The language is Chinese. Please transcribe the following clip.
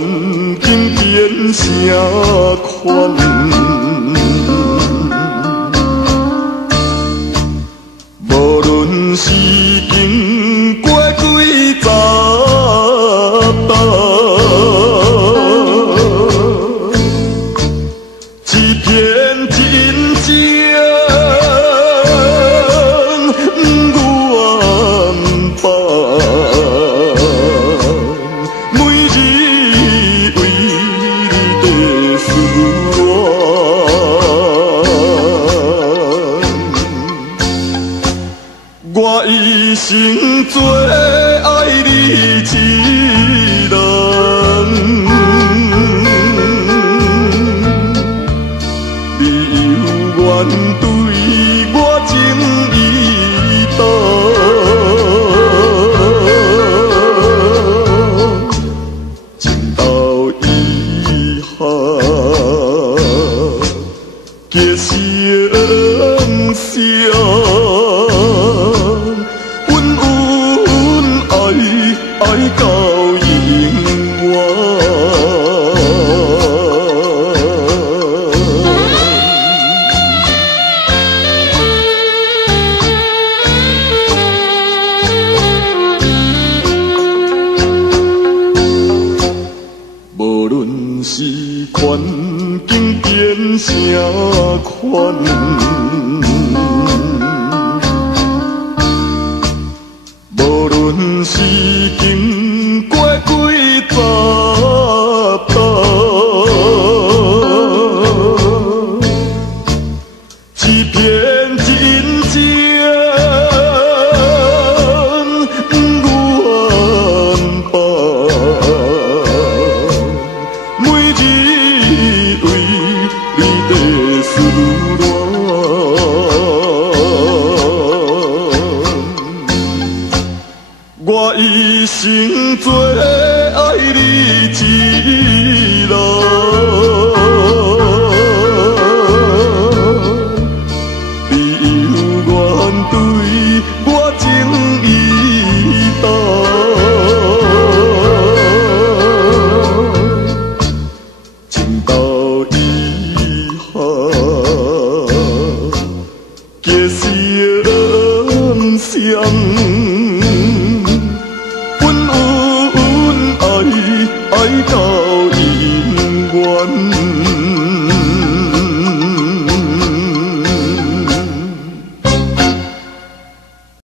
紧变成款。无论是经过几十担，一片真情不愿放，每日为你地思念。我一生做爱你一人，你有缘对我情意重，情到以后结成双。爱到永远，无论是环境变成款。无论是经过几十担，一片真情不愿放，每日为你地思念。我一生做爱你一人，你有缘对我情意重，情到以后结成双。爱到。